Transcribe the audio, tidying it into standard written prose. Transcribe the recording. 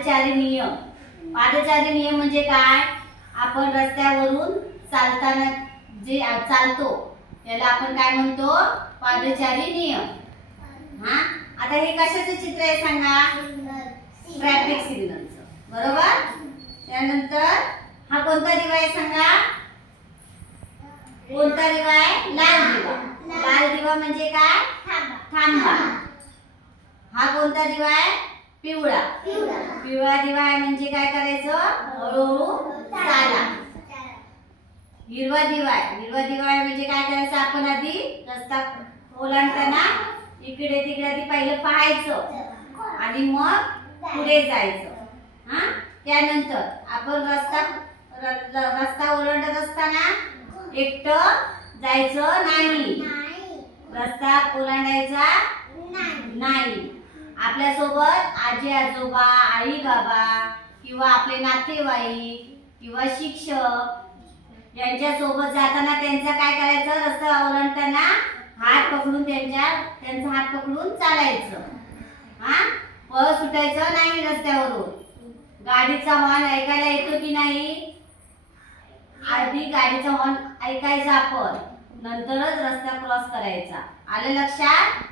पादचारी नियम. पादचारी नियम म्हणजे काय? आपण रस्त्यावरून चालताना जे चालतो त्याला आपण काय म्हणतो? पादचारी नियम. हा, आता हे कशाचं चित्र आहे सांगा? ट्रॅफिक सिग्नलचं. बरोबर. त्यानंतर हा कोणता दिवा आहे सांगा? कोणता दिवा आहे? लाल दिवा. लाल दिवा म्हणजे काय? थांबा. हा कोणता दिवा आहे? पिवळा. पिवळा दिवा आहे म्हणजे काय करायचं? हळूहळू चाला. हिरवा दिवा आहे. हिरवा दिवा आहे म्हणजे काय करायचं? आपण आधी रस्ता ओलांडताना इकडे तिकडे आधी पहिलं पाहायचं आणि मग पुढे जायचं. हा, त्यानंतर आपण रस्ता ओलांडत असताना एकटं जायचं नाही. रस्ता ओलांडायचा नाही. आपल्या सोबत आजी आजोबा, आई बाबा किंवा आपले नातेवाईक किंवा शिक्षक यांच्या सोबत जाताना त्यांचा काय करायचं? रस्ता ओलांडताना हात पकडून त्यांचा हात पकडून चालायचं. हा, पळ सुटायचं नाही रस्त्यावरून. गाडीचा हॉर्न ऐकायला येतो की नाही? आधी गाडीचा हॉर्न ऐकायचा आपण, नंतरच रस्ता क्रॉस करायचा. आलं लक्षात?